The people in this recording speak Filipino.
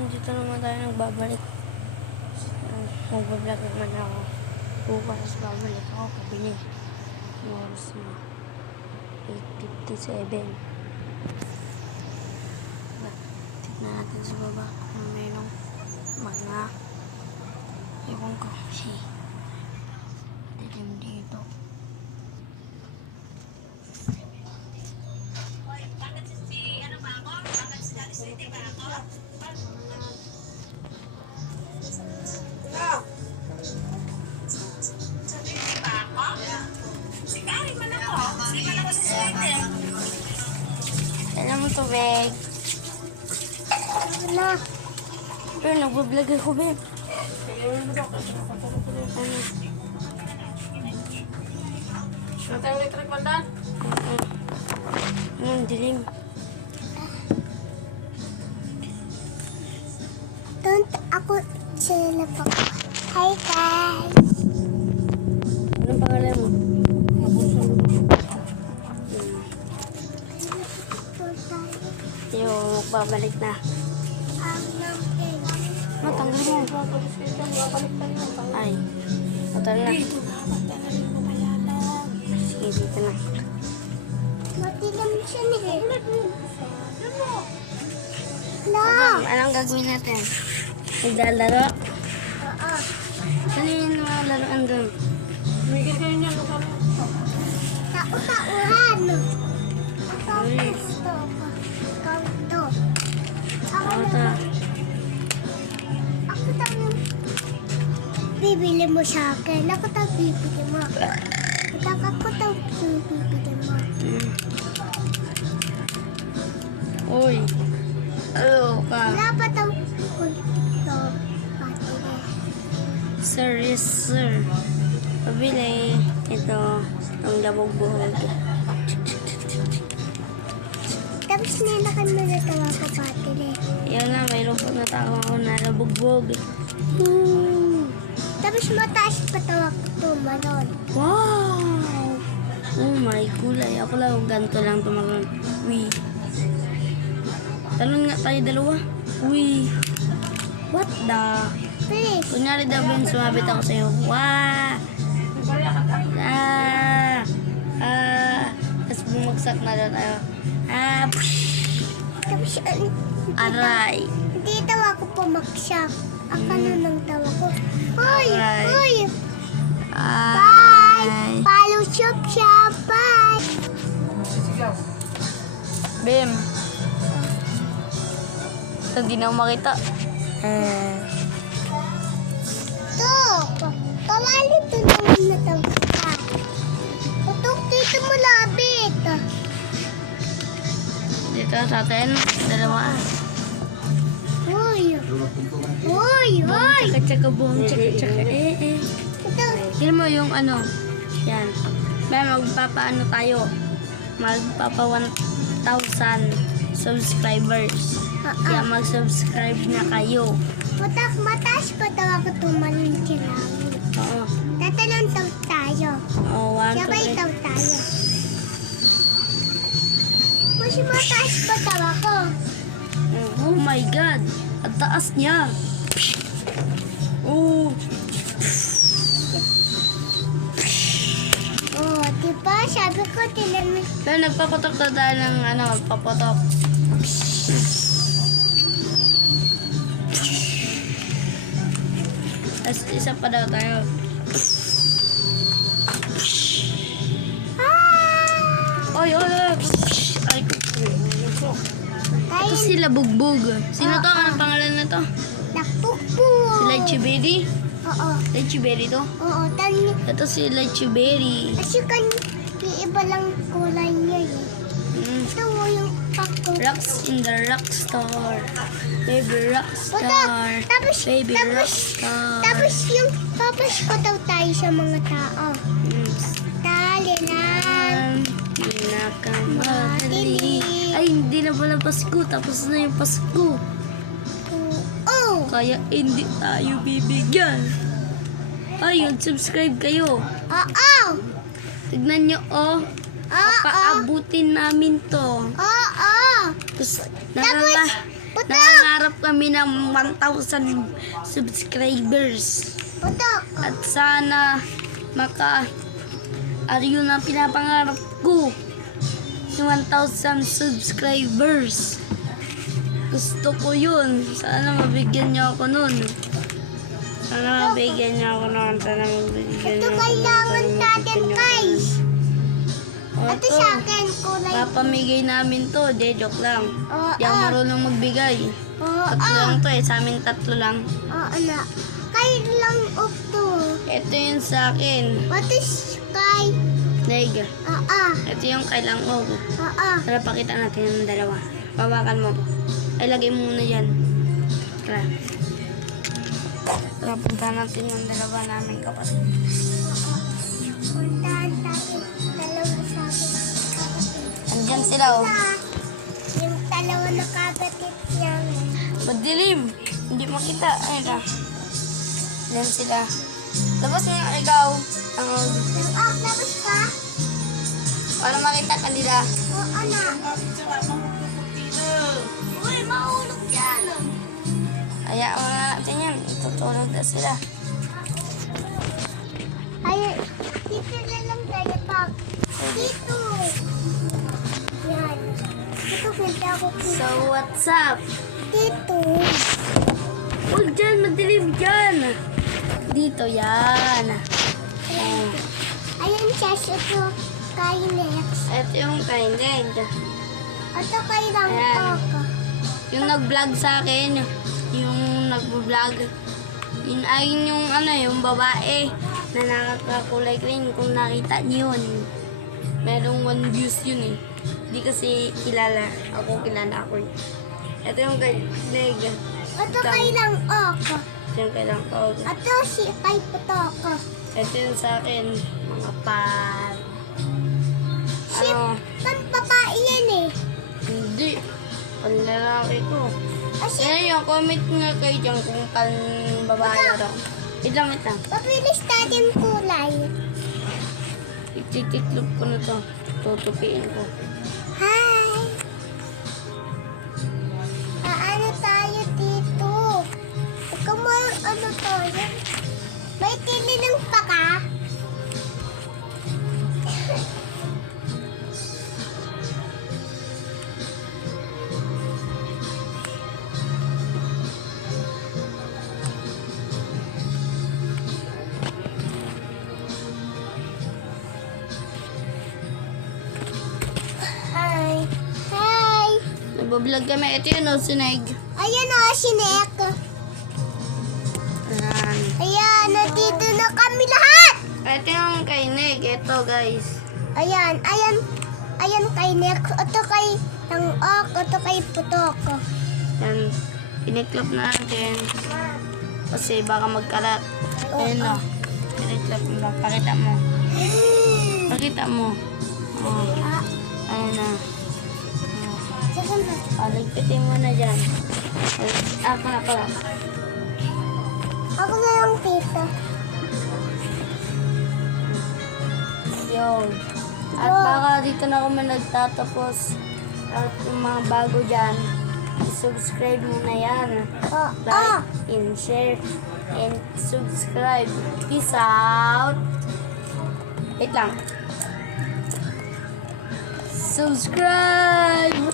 andito naman tayo nagbabalik. Mag-vlog naman ako. Bukas babalik ako kabili. Oras na 8:57. Tignan natin sa baba kung mayroong mga ewan ko si dilim dito. Alam mo tubig. Wala. Pero nag-vlog ako, babe. Natang electric bandan? Dilim. Don't ako sila pa. Hi guys! Anong pangalan mo? Yung magbabalik na. Matanggal mo. Ay. Matanggal na. Sige, dito na. Matilam siya ni. No! Anong gagawin natin? Maglalaro? Oo. Ano yung mga laruan doon? Migil kayo niya. Tauhan! Ulis. Ikaw ito. Ako Ako to. naman. Ako daw yung bibili mo sa akin. Ako daw bibili mo. Ako daw bibili mo. Uy. Ano ka? Wala pa daw ito. Patili. Sir, yes sir. Pabili. Ito. Ang labog-buhog. Tapos nilakan mo na tawa ko patili. Yan na, mayroon po na tao ako na labugbog. Tapos mataas pa tawa ko tumalon. Wow! Oh my kulay. Ako lang ganito lang tumagal. Uy. Talon nga tayo dalawa. Uy. What the? Please. Kunyari daw Ben, sumabit ako sa'yo. Wow! Ah! Ah! Tapos bumagsak na daw tayo. Ah! Psh! Tapos Aray! hindi tawa ko pumaksak. Akala nang tawa ko. Hoy! Aray. Hoy! Ay! Bye! Follow shop shop! Bye! Bim! Hindi na ako makita. Ito! Kawali ito naman na tawa ka. Tutok dito mo labit. Dito sa atin, dalawa. Hoy! Hoy! Hoy! Tsaka boom, tsaka. Ito! Tignan mo yung ano. Yan. May magpapaano tayo. Magpapa 1,000 subscribers. Kaya mag-subscribe na kayo. Mataas pa tawa ko tumalon sila. Oo. Tatalon tayo. Oh, 1, Sabay 2, 3. tayo. Mas mataas pa tawa ko. Oh my God. Ang taas niya. Oh. Oh, diba? Sabi ko, tinanong. Pero nagpapatok na tayo ng ano, papatok. Tapos isa pa daw tayo. Oy, oy, oy. Ay, ito Tayo sila bugbog. Sino to? Anong pangalan na to? nakpukpo. Si Lychee Berry? Oo. Lychee Berry to? Oo, tani. Ito si Lychee Berry. Kasi iba lang kulay niya eh. Ito mo yung pako. Rocks in the rock store. Baby rock star. Tapos, Baby rock tapos, star. tapos yung papasko daw tayo sa mga tao. Tali lang. Pinakamadali. Ay, hindi na pala Pasko. Tapos na yung Pasko. Oh. Kaya hindi tayo bibigyan. Ay, subscribe kayo. Oo. Tignan nyo, oh. Papaabutin namin to. Oo. Tapos, Tapos, puto, Nangangarap kami ng 1,000 subscribers. Putok. At sana yun ang pinapangarap ko. Yung 1,000 subscribers. Gusto ko yun. Sana mabigyan niyo ako nun. Sana mabigyan niyo ako nun. Sana mabigyan Ito niyo ako nun. kailangan Sana natin, mabigyan niyo ako guys. nun. Ito Ito, sa akin, kulay. papamigay namin to. De, joke lang. Oo. Di ako marunong magbigay. Oo. Tatlo lang to eh. Sa amin tatlo lang. Oo na. Kailang of to. Ito yung sa akin. What is kay? Leg. Ito yung kailang og. Tara, pakita natin yung dalawa. Bawakan mo po. Ay, lagay mo muna dyan. Tara. Tara, punta natin yung dalawa namin kapatid. Puntahan natin dalawa sa akin. Andyan sila oh. Yung dalawa na kapatid niya. Madilim. Hindi makita. Ayun na. Andyan sila. Labas mo yung ikaw. Labas ka? Para makita ka nila. Oo na. Uy, mahulog yan. Hayaan mo na natin yan. Itutulog na sila. Ay, dito na lang tayo pag. Dito. Yan. Dito kita ako. So, what's up? Dito. Huwag dyan. Madilim dyan. Dito yan. Oh. Ayan siya, ito kay next. Ito yung kainig. Ito kay lang Ayan. ako. Yung nag-vlog sa akin, yung nag-vlog, yun ay yung yung babae na nakakakulay green. Kung nakita niyo yun, merong 1 views yun eh. Hindi kasi kilala. Ako kilala ako eh. Ito yung kainig. Ito kay lang ako. Ito yung kailang ko. Ito si kay Putoko. Ito yung sa akin, mga par. Ano? Pan babae yan eh. Hindi. Panlalaki ko. Kasi Yan yung comment nga kayo dyan kung pan babae daw. Wait lang. papilis natin kulay. Ititiklop ko na to. Tutupiin ko. Hi! Ano tayo dito? Ikaw mo ano tayo? May tininang pa ka? Hi! Hi! Nagbablog kami. Ito yun o, sineg. Ayan o, sinek. Ayan. Ayan, nandito na kami lahat! Ito yung kainig. Ito guys. Ayan, ayan, ayan kay Nek. Ito kay Tangok, ito kay Putoko. Yan. Piniklop na natin. Kasi baka magkalat. Ayan o. Piniklop mo. Pakita mo. Pakita mo. Oh. Ah, Ayan na. sige na. Ligpitin mo na dyan. Ako na pala. Ako na lang tita. Yun. At baka dito na kami nagtatapos. At yung mga bago dyan, subscribe mo na yan. Like and share and subscribe. Peace out. Wait lang. Subscribe!